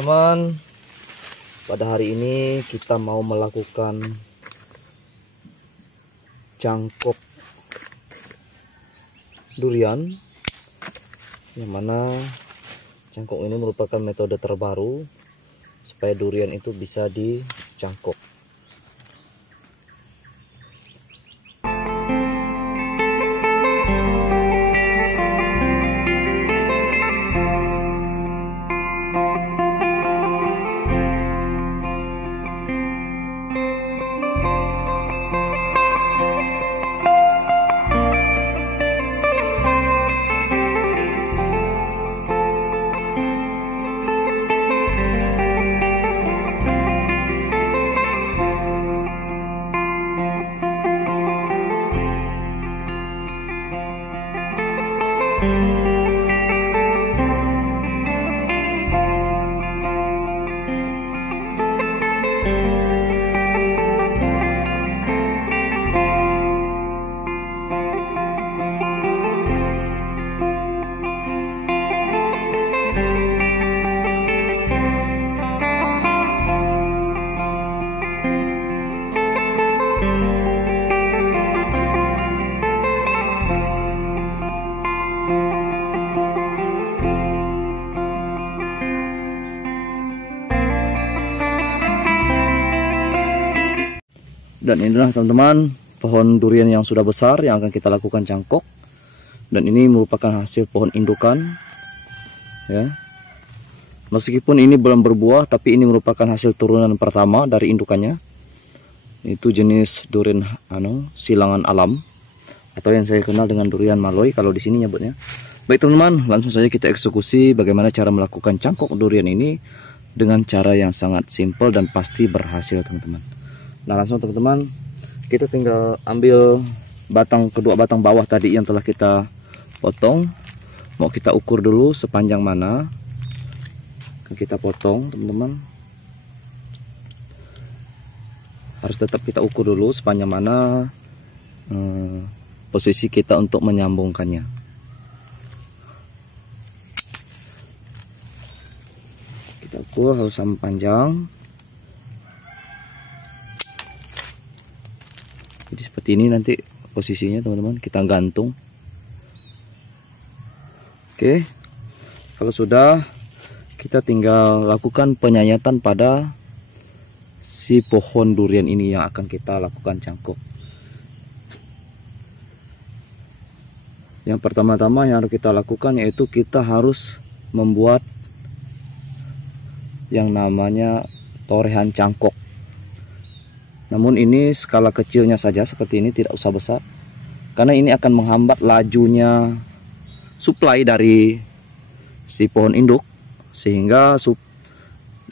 teman-teman, pada hari ini kita mau melakukan cangkok durian, yang mana cangkok ini merupakan metode terbaru supaya durian itu bisa dicangkok. Dan inilah teman-teman pohon durian yang sudah besar yang akan kita lakukan cangkok. Dan ini merupakan hasil pohon indukan, ya. Meskipun ini belum berbuah, tapi ini merupakan hasil turunan pertama dari indukannya. Itu jenis durian silangan alam, atau yang saya kenal dengan durian maloi kalau di sini nyebutnya. Baik teman-teman, langsung saja kita eksekusi bagaimana cara melakukan cangkok durian ini dengan cara yang sangat simpel dan pasti berhasil teman-teman. Nah, langsung teman-teman, kita tinggal ambil kedua batang bawah tadi yang telah kita potong. Mau kita ukur dulu sepanjang mana kita potong teman-teman. Harus tetap kita ukur dulu sepanjang mana posisi kita untuk menyambungkannya. Kita ukur harus sama panjang. Jadi seperti ini nanti posisinya teman-teman, kita gantung. Oke, kalau sudah, kita tinggal lakukan penyayatan pada si pohon durian ini yang akan kita lakukan cangkok. Yang pertama-tama yang harus kita lakukan yaitu kita harus membuat yang namanya torehan cangkok. Namun ini skala kecilnya saja seperti ini, tidak usah besar, karena ini akan menghambat lajunya suplai dari si pohon induk, sehingga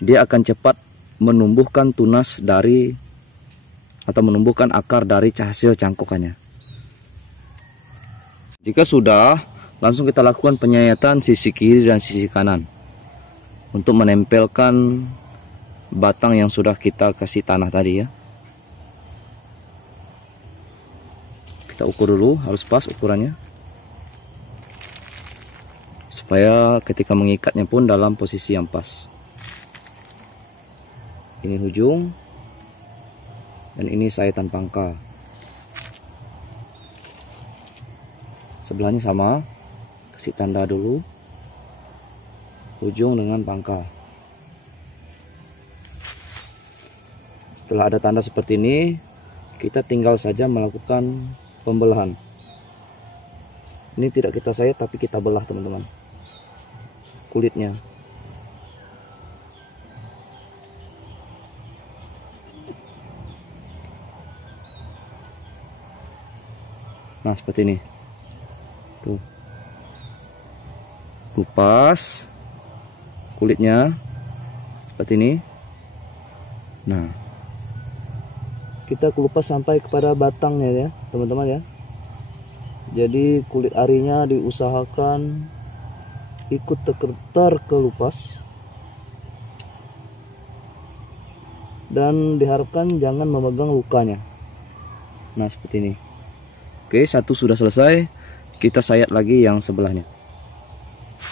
dia akan cepat menumbuhkan tunas dari atau menumbuhkan akar dari hasil cangkokannya. Jika sudah, langsung kita lakukan penyayatan sisi kiri dan sisi kanan untuk menempelkan batang yang sudah kita kasih tanah tadi, ya. Kita ukur dulu, harus pas ukurannya, supaya ketika mengikatnya pun dalam posisi yang pas. Ini ujung, dan ini sayatan pangkal. Sebelahnya sama, kasih tanda dulu, ujung dengan pangkal. Setelah ada tanda seperti ini, kita tinggal saja melakukan pembelahan. Ini tidak kita sayat tapi kita belah teman-teman kulitnya. Nah, seperti ini tuh, kupas kulitnya seperti ini. Nah, kita kelupas sampai kepada batangnya, ya teman-teman, ya. Jadi kulit arinya diusahakan ikut terkelupas, dan diharapkan jangan memegang lukanya. Nah, seperti ini. Oke, satu sudah selesai, kita sayat lagi yang sebelahnya.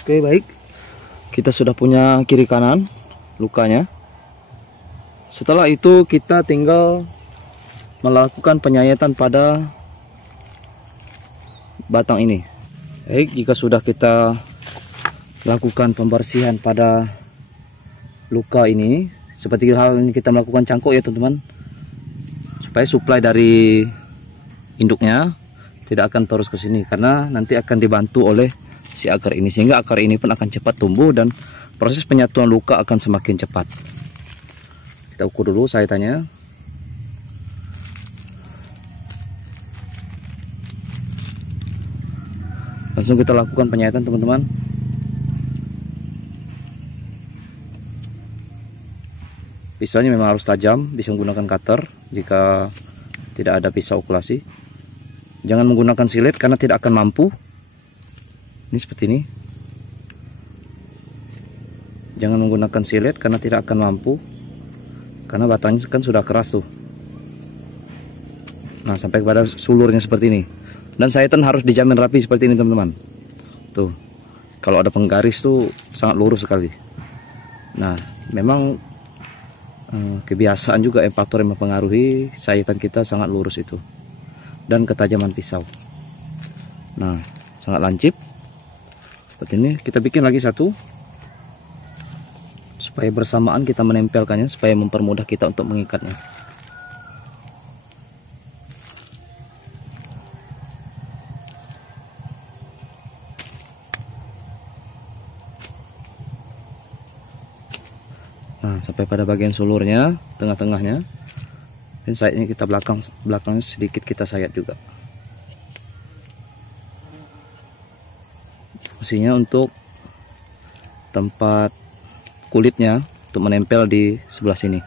Oke, baik, kita sudah punya kiri kanan. lukanya. Setelah itu kita tinggal melakukan penyayatan pada batang ini. Baik, jika sudah kita lakukan pembersihan pada luka ini, seperti hal ini kita melakukan cangkok ya teman-teman, supaya suplai dari induknya tidak akan terus ke sini, karena nanti akan dibantu oleh si akar ini, sehingga akar ini pun akan cepat tumbuh dan proses penyatuan luka akan semakin cepat. Kita ukur dulu sayatannya. Langsung kita lakukan penyayatan teman-teman. Pisaunya memang harus tajam, bisa menggunakan cutter jika tidak ada pisau okulasi. Jangan menggunakan silet karena tidak akan mampu. Ini seperti ini. Jangan menggunakan silet karena tidak akan mampu, karena batangnya kan sudah keras tuh. Nah, sampai kepada sulurnya seperti ini. Dan sayatan harus dijamin rapi seperti ini teman-teman. Tuh, kalau ada penggaris tuh sangat lurus sekali. Nah, memang kebiasaan juga faktor yang mempengaruhi sayatan kita sangat lurus itu, dan ketajaman pisau. Nah, sangat lancip seperti ini. Kita bikin lagi satu supaya bersamaan kita menempelkannya, supaya mempermudah kita untuk mengikatnya. Nah, sampai pada bagian sulurnya, tengah-tengahnya, dan sayatnya kita belakangnya sedikit kita sayat juga. Fungsinya untuk tempat kulitnya untuk menempel di sebelah sini.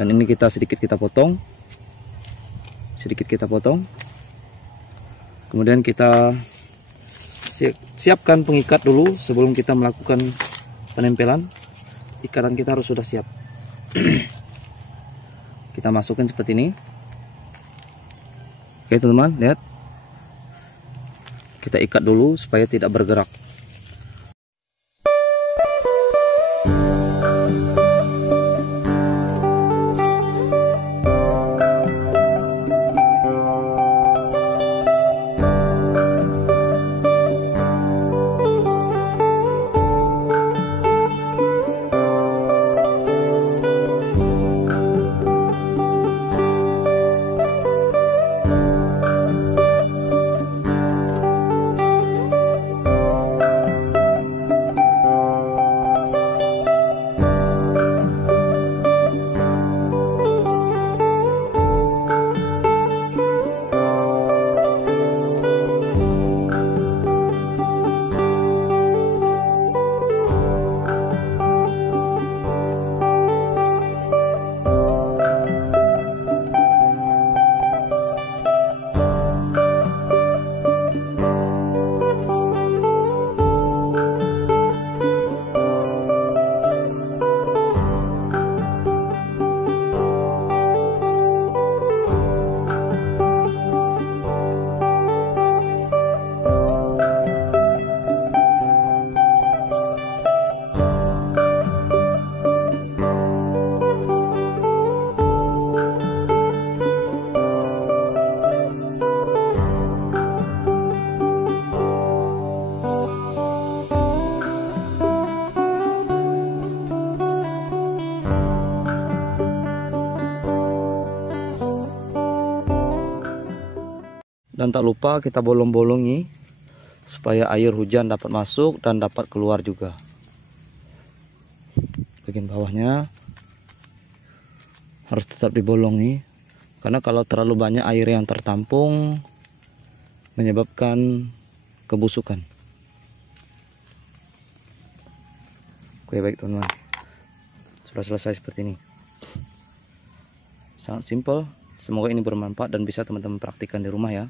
Dan ini kita sedikit kita potong, kemudian kita siapkan pengikat dulu sebelum kita melakukan penempelan. Ikatan kita harus sudah siap. Kita masukkan seperti ini. Oke teman-teman, lihat, kita ikat dulu supaya tidak bergerak. Dan tak lupa kita bolong-bolongi supaya air hujan dapat masuk dan dapat keluar juga. Bagian bawahnya harus tetap dibolongi, karena kalau terlalu banyak air yang tertampung menyebabkan kebusukan. Oke, baik teman-teman, sudah selesai seperti ini. Sangat simpel. Semoga ini bermanfaat dan bisa teman-teman praktikkan di rumah ya.